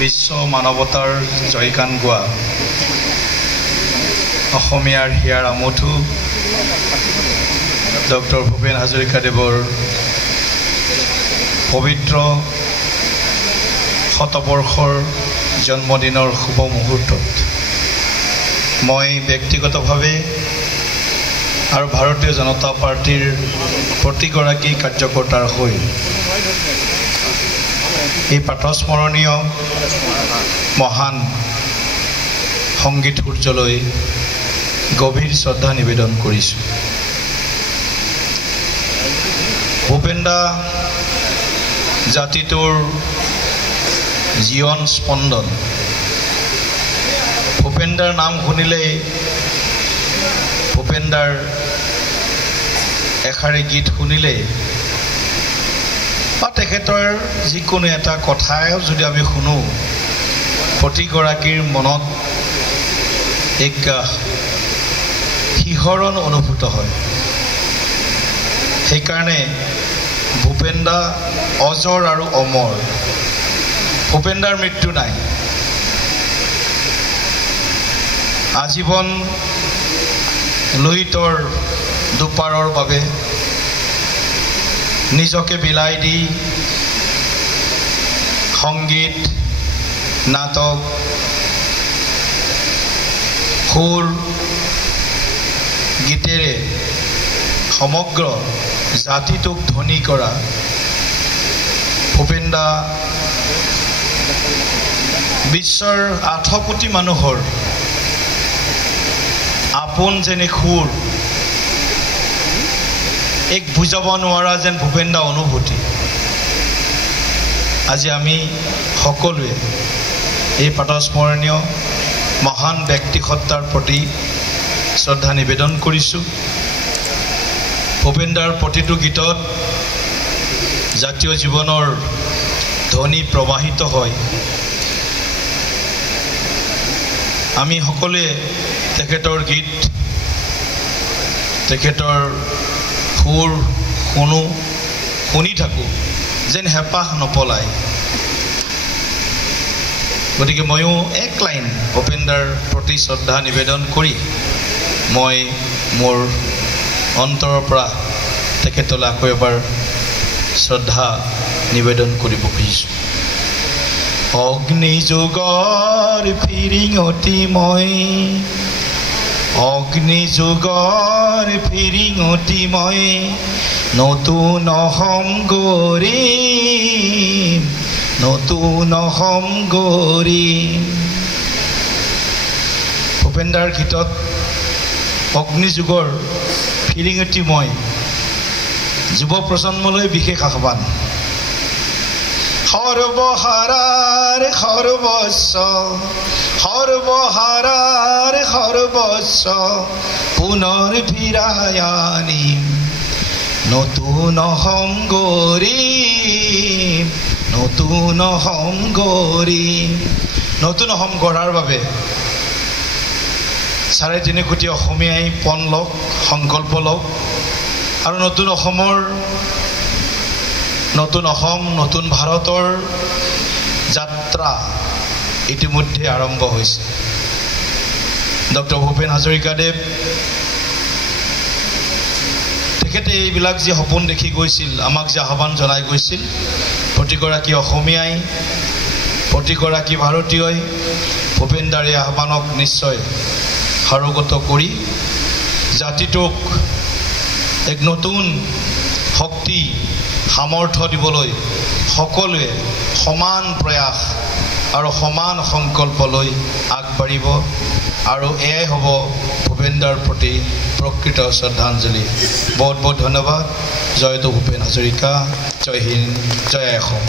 বিশ্ব মানৱতাৰ জয়গান গোৱা অসমীয়াৰ হিয়াৰ আমঠু ডক্টৰ ভূপেন হাজৰিকাদেৱৰ পবিত্ৰ শতবৰ্ষৰ জন্মদিনৰ শুভ মুহূৰ্তত মই ব্যক্তিগতভাৱে আৰু ভাৰতীয় জনতা পাৰ্টিৰ প্ৰতিগৰাকী কাৰ্যকৰ্তাৰ হৈ এই প্ৰাতঃস্মৰণীয় মহান সংগীত সূৰ্যলৈ গভীৰ শ্ৰদ্ধা নিবেদন কৰিছোঁ। ভূপেন দা জাতিটোৰ জীৱন স্পন্দন। ভূপেন দাৰ নাম শুনিলেই ভূপেন দাৰ এষাৰি গীত শুনিলেই বা তেখেতৰ যিকোনো এটা কথাই যদি আমি শুনো প্ৰতিগৰাকীৰ মনত এক শিহৰণ অনুভূত হয়। সেইকাৰণে ভূপেন দা অজৰ আৰু অমৰ। ভূপেন দাৰ মৃত্যু নাই। আজীৱন লুইতৰ দুপাৰৰ বাবে নিজকে বিলাই দি সংগীত নাটক সুৰ গীতেৰে সমগ্ৰ জাতিটোক ধনী কৰা ভূপেন দা বিশ্বৰ 8 কোটি মানুহৰ আপোন যেনে সুৰ এক বুজাব নোৱাৰা যেন ভূপেন দা অনুভূতি। আজি আমি সকলোৱে এই প্ৰাতঃস্মৰণীয় মহান ব্যক্তিসত্তাৰ প্ৰতি শ্ৰদ্ধা নিবেদন কৰিছোঁ। ভূপেন দাৰ প্ৰতিটো গীতত জাতীয় জীৱনৰ ধ্বনি প্ৰবাহিত হয়। আমি সকলোৱে তেখেতৰ গীত তেখেতৰ সুৰ শুনি থাকোঁ যেন হেঁপাহ নপলায়। গতিকে ময়ো এক লাইন ভূপেন দাৰ প্ৰতি শ্ৰদ্ধা নিবেদন কৰি মই মোৰ অন্তৰৰ পৰা তেখেতলৈ আকৌ এবাৰ শ্ৰদ্ধা নিবেদন কৰিব খুজিছোঁ। অগ্নিযুগৰ ফিৰিঙতি মই অগ্নিযুগৰ ফিৰিঙতি মই নতুন অসম গঢ়িম নতুন অসম গঢ়িম। ভূপেন দাৰ গীতত অগ্নিযুগৰ ফিৰিঙতি মই যুৱ প্ৰজন্মলৈ বিশেষ আহ্বান। সৰ্বহাৰাৰ সৰ্বস্ব সৰ্বহাৰাৰ সৰ্বস্ব পুনৰ ফিৰাই আনিম নতুন অসম গঢ়িম নতুন অসম গঢ়িম। নতুন অসম গঢ়াৰ বাবে 3.5 কোটি অসমীয়াই পণ লওক, সংকল্প লওক আৰু নতুন অসমৰ নতুন অসম নতুন ভাৰতৰ যাত্ৰা ইতিমধ্যে আৰম্ভ হৈছে। ডক্টৰ ভূপেন হাজৰিকাদেৱ তেখেতে এইবিলাক যে সপোন দেখি গৈছিল, আমাক যে আহ্বান জনাই গৈছিল, প্ৰতিগৰাকী অসমীয়াই প্ৰতিগৰাকী ভাৰতীয়ই ভূপেন দাৰ এই আহ্বানক নিশ্চয় সাৰোগত কৰি জাতিটোক এক নতুন শক্তি সামৰ্থ্য দিবলৈ সকলোৱে সমান প্ৰয়াস আৰু সমান সংকল্প লৈ আগবাঢ়িব আৰু এয়াই হ'ব ভূপেন দাৰ প্ৰতি প্ৰকৃত শ্ৰদ্ধাঞ্জলি। বহুত বহুত ধন্যবাদ। জয়তো ভূপেন হাজৰিকা। জয় হিন্দ, জয় অসম।